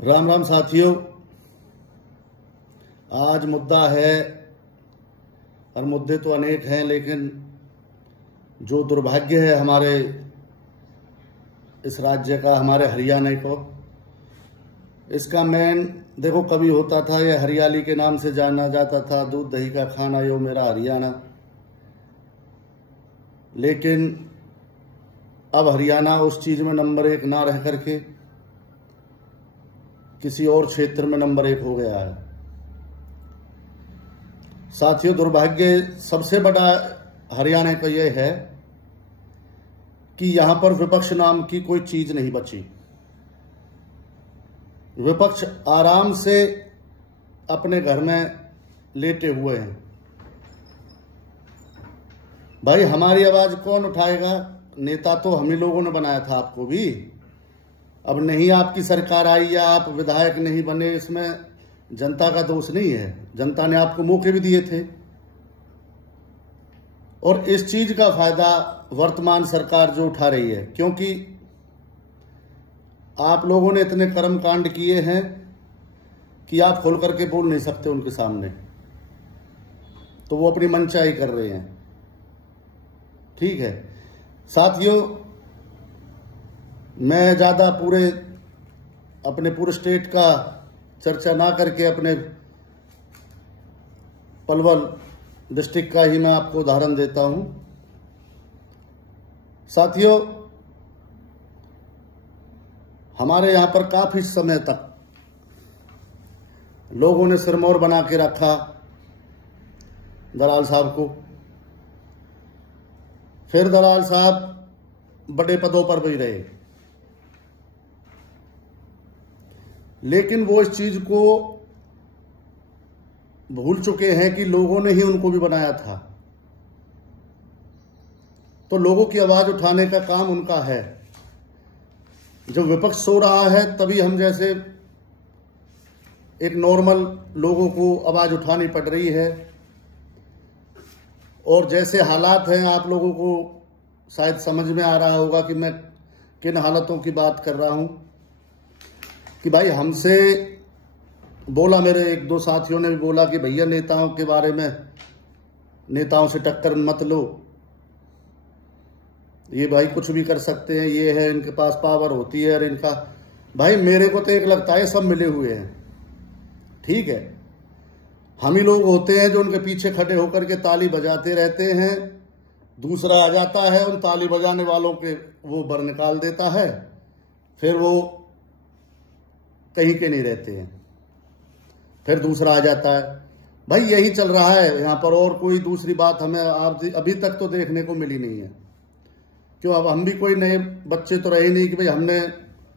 राम राम साथियों। आज मुद्दा है, और मुद्दे तो अनेक हैं, लेकिन जो दुर्भाग्य है हमारे इस राज्य का, हमारे हरियाणा को, इसका मेन देखो, कभी होता था ये हरियाली के नाम से जाना जाता था, दूध दही का खाना यो मेरा हरियाणा। लेकिन अब हरियाणा उस चीज में नंबर 1 ना रह करके किसी और क्षेत्र में नंबर 1 हो गया है। साथियों, दुर्भाग्य सबसे बड़ा हरियाणा का यह है कि यहां पर विपक्ष नाम की कोई चीज नहीं बची। विपक्ष आराम से अपने घर में लेटे हुए हैं। भाई, हमारी आवाज कौन उठाएगा? नेता तो हम ही लोगों ने बनाया था आपको भी। अब नहीं आपकी सरकार आई या आप विधायक नहीं बने, इसमें जनता का दोष नहीं है। जनता ने आपको मौके भी दिए थे, और इस चीज का फायदा वर्तमान सरकार जो उठा रही है, क्योंकि आप लोगों ने इतने कर्मकांड किए हैं कि आप खोल करके बोल नहीं सकते उनके सामने, तो वो अपनी मनचाही कर रहे हैं। ठीक है साथियों, मैं ज्यादा अपने पूरे स्टेट का चर्चा ना करके अपने पलवल डिस्ट्रिक्ट का ही मैं आपको उदाहरण देता हूं। साथियों, हमारे यहां पर काफी समय तक लोगों ने सिरमौर बना के रखा दलाल साहब को। फिर दलाल साहब बड़े पदों पर भी रहे, लेकिन वो इस चीज को भूल चुके हैं कि लोगों ने ही उनको भी बनाया था। तो लोगों की आवाज उठाने का काम उनका है। जब विपक्ष सो रहा है तभी हम जैसे एक नॉर्मल लोगों को आवाज उठानी पड़ रही है। और जैसे हालात हैं, आप लोगों को शायद समझ में आ रहा होगा कि मैं किन हालातों की बात कर रहा हूं। कि भाई, हमसे बोला, मेरे 1-2 साथियों ने भी बोला कि भैया नेताओं के बारे में, नेताओं से टक्कर मत लो, ये भाई कुछ भी कर सकते हैं, ये है, इनके पास पावर होती है। और इनका भाई, मेरे को तो एक लगता है सब मिले हुए हैं। ठीक है, हम ही लोग होते हैं जो उनके पीछे खड़े होकर के ताली बजाते रहते हैं। दूसरा आ जाता है, उन ताली बजाने वालों के वो बर निकाल देता है, फिर वो कहीं के नहीं रहते हैं। फिर दूसरा आ जाता है। भाई, यही चल रहा है यहाँ पर, और कोई दूसरी बात हमें अभी तक तो देखने को मिली नहीं है। क्यों? अब हम भी कोई नए बच्चे तो रहे नहीं कि भाई हमने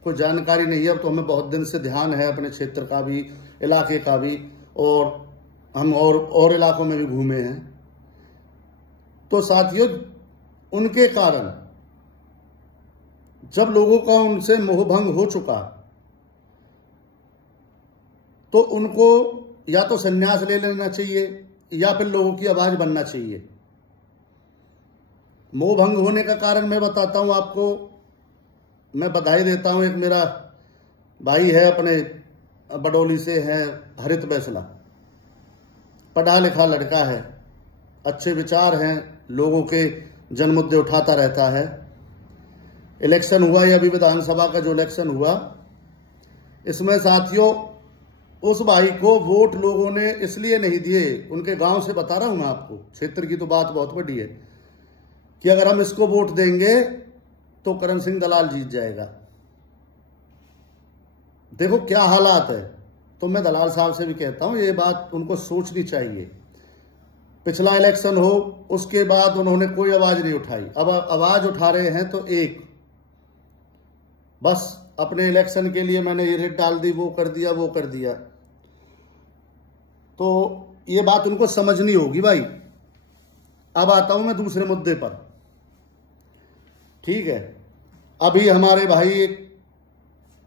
कोई जानकारी नहीं है। अब तो हमें बहुत दिन से ध्यान है अपने क्षेत्र का भी, इलाके का भी, और हम और इलाकों में भी घूमे हैं। तो साथियों, उनके कारण जब लोगों का उनसे मोहभंग हो चुका, तो उनको या तो संन्यास ले लेना चाहिए या फिर लोगों की आवाज बनना चाहिए। मोहभंग होने का कारण मैं बताता हूं आपको। मैं बधाई देता हूं, एक मेरा भाई है अपने बडोली से है, हरित बैसला, पढ़ा लिखा लड़का है, अच्छे विचार हैं, लोगों के जन मुद्दे उठाता रहता है। इलेक्शन हुआ, या अभी विधानसभा का जो इलेक्शन हुआ, इसमें साथियों उस भाई को वोट लोगों ने इसलिए नहीं दिए, उनके गांव से बता रहा हूं मैं आपको, क्षेत्र की तो बात बहुत बड़ी है, कि अगर हम इसको वोट देंगे तो करण सिंह दलाल जीत जाएगा। देखो क्या हालात है। तो मैं दलाल साहब से भी कहता हूं, ये बात उनको सोचनी चाहिए। पिछला इलेक्शन हो, उसके बाद उन्होंने कोई आवाज नहीं उठाई। अब आवाज उठा रहे हैं तो एक बस अपने इलेक्शन के लिए मैंने ये रेट डाल दी, वो कर दिया, वो कर दिया। तो ये बात उनको समझनी होगी भाई। अब आता हूं मैं दूसरे मुद्दे पर। ठीक है, अभी हमारे भाई,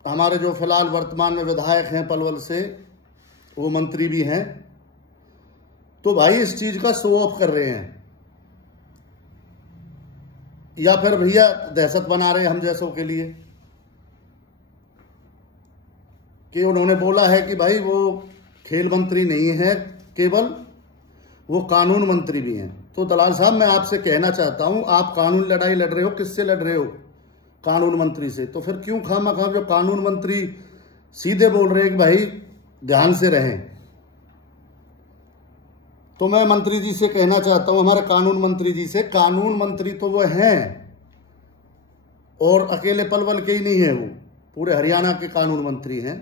हमारे जो फिलहाल वर्तमान में विधायक हैं पलवल से, वो मंत्री भी हैं, तो भाई इस चीज का शो ऑफ कर रहे हैं, या फिर भैया दहशत बना रहे हैं हम जैसों के लिए। कि उन्होंने बोला है कि भाई वो खेल मंत्री नहीं है केवल, वो कानून मंत्री भी हैं। तो दलाल साहब मैं आपसे कहना चाहता हूं, आप कानून लड़ाई लड़ रहे हो, किससे लड़ रहे हो? कानून मंत्री से। तो फिर क्यों खामखा जो कानून मंत्री सीधे बोल रहे हैं कि भाई ध्यान से रहें। तो मैं मंत्री जी से कहना चाहता हूं, हमारे कानून मंत्री जी से, कानून मंत्री तो वो हैं और अकेले पलवल के ही नहीं है, वो पूरे हरियाणा के कानून मंत्री हैं।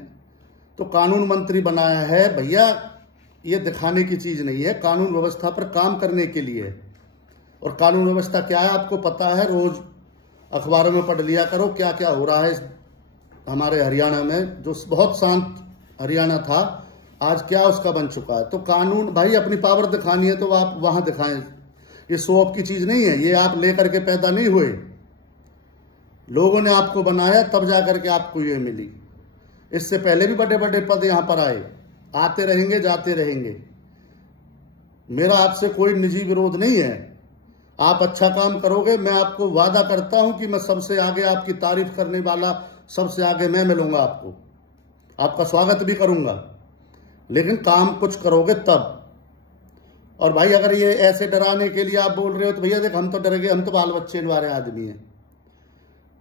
तो कानून मंत्री बनाया है भैया, ये दिखाने की चीज नहीं है, कानून व्यवस्था पर काम करने के लिए। और कानून व्यवस्था क्या है आपको पता है, रोज अखबारों में पढ़ लिया करो क्या क्या हो रहा है हमारे हरियाणा में, जो बहुत शांत हरियाणा था आज क्या उसका बन चुका है। तो कानून भाई अपनी पावर दिखानी है तो आप वहां दिखाएं, ये शो ऑफ की चीज नहीं है, ये आप लेकर के पैदा नहीं हुए, लोगों ने आपको बनाया तब जाकर के आपको ये मिली। इससे पहले भी बड़े बड़े पद यहां पर आए, आते रहेंगे जाते रहेंगे। मेरा आपसे कोई निजी विरोध नहीं है, आप अच्छा काम करोगे, मैं आपको वादा करता हूं कि मैं सबसे आगे आपकी तारीफ करने वाला, सबसे आगे मैं मिलूंगा आपको, आपका स्वागत भी करूंगा, लेकिन काम कुछ करोगे तब। और भाई अगर ये ऐसे डराने के लिए आप बोल रहे हो तो भैया देख हम तो डर गए, हम तो बाल बच्चे वाले आदमी हैं।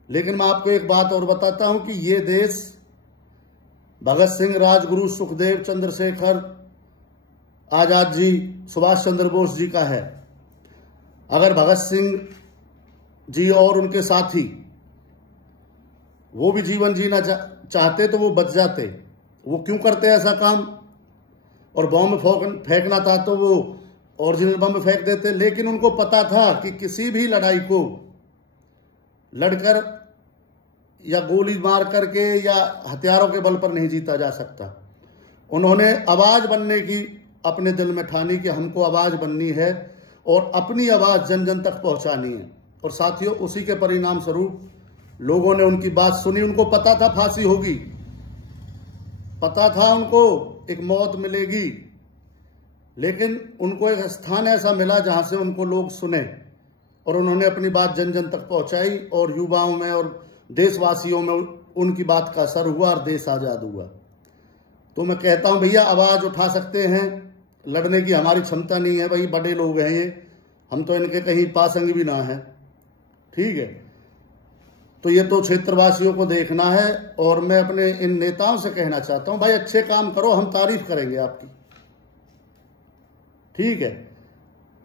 लेकिन मैं आपको एक बात और बताता हूं कि ये देश भगत सिंह, राजगुरु, सुखदेव, चंद्रशेखर आजाद जी, सुभाष चंद्र बोस जी का है। अगर भगत सिंह जी और उनके साथी वो भी जीवन जीना चाहते तो वो बच जाते, वो क्यों करते ऐसा काम? और बम फेंकना था तो वो ओरिजिनल बम फेंक देते। लेकिन उनको पता था कि किसी भी लड़ाई को लड़कर या गोली मार करके या हथियारों के बल पर नहीं जीता जा सकता। उन्होंने आवाज बनने की अपने दिल में ठानी कि हमको आवाज बननी है और अपनी आवाज जन जन तक पहुंचानी है। और साथियों उसी के परिणाम स्वरूप लोगों ने उनकी बात सुनी। उनको पता था फांसी होगी, पता था उनको एक मौत मिलेगी, लेकिन उनको एक स्थान ऐसा मिला जहां से उनको लोग सुने और उन्होंने अपनी बात जन जन तक पहुंचाई और युवाओं में और देशवासियों में उनकी बात का असर हुआ और देश आजाद हुआ। तो मैं कहता हूं भैया आवाज उठा सकते हैं, लड़ने की हमारी क्षमता नहीं है भाई, बड़े लोग हैं ये, हम तो इनके कहीं पासंग भी ना है, ठीक है। तो ये तो क्षेत्रवासियों को देखना है और मैं अपने इन नेताओं से कहना चाहता हूं भाई अच्छे काम करो, हम तारीफ करेंगे आपकी, ठीक है।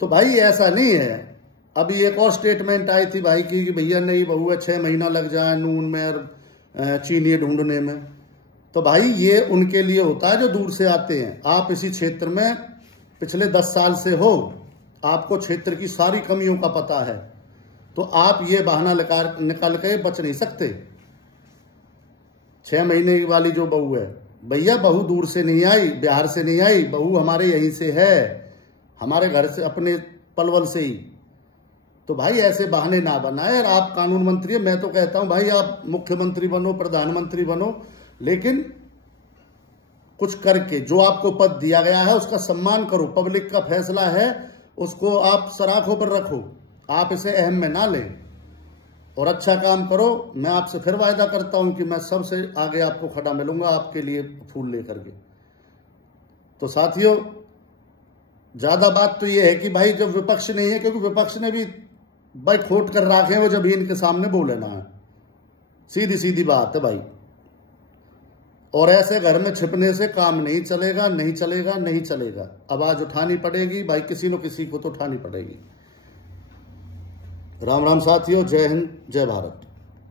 तो भाई ऐसा नहीं है, अभी एक और स्टेटमेंट आई थी भाई की कि भैया नहीं बहू है 6 महीना लग जाए नून में और चीनी ढूंढने में। तो भाई ये उनके लिए होता है जो दूर से आते हैं। आप इसी क्षेत्र में पिछले 10 साल से हो, आपको क्षेत्र की सारी कमियों का पता है, तो आप ये बहाना निकाल के बच नहीं सकते। 6 महीने वाली जो बहू है, भैया बहू दूर से नहीं आई, बिहार से नहीं आई, बहू हमारे यहीं से है, हमारे घर से, अपने पलवल से ही। तो भाई ऐसे बहाने ना बनाए। और आप कानून मंत्री है, मैं तो कहता हूं भाई आप मुख्यमंत्री बनो, प्रधानमंत्री बनो, लेकिन कुछ करके जो आपको पद दिया गया है उसका सम्मान करो। पब्लिक का फैसला है, उसको आप सराखों पर रखो, आप इसे अहम में ना लें और अच्छा काम करो। मैं आपसे फिर वायदा करता हूं कि मैं सबसे आगे आपको खड़ा मिलूंगा, आपके लिए फूल लेकर के। तो साथियों ज्यादा बात तो यह है कि भाई जब विपक्ष नहीं है, क्योंकि विपक्ष ने भी भाई खोट कर रखे हैं, वो जब इनके सामने बोले ना है, सीधी सीधी बात है भाई। और ऐसे घर में छिपने से काम नहीं चलेगा, नहीं चलेगा, नहीं चलेगा। आवाज उठानी पड़ेगी भाई, किसी न किसी को तो उठानी पड़ेगी। राम राम साथियों, जय हिंद, जय भारत।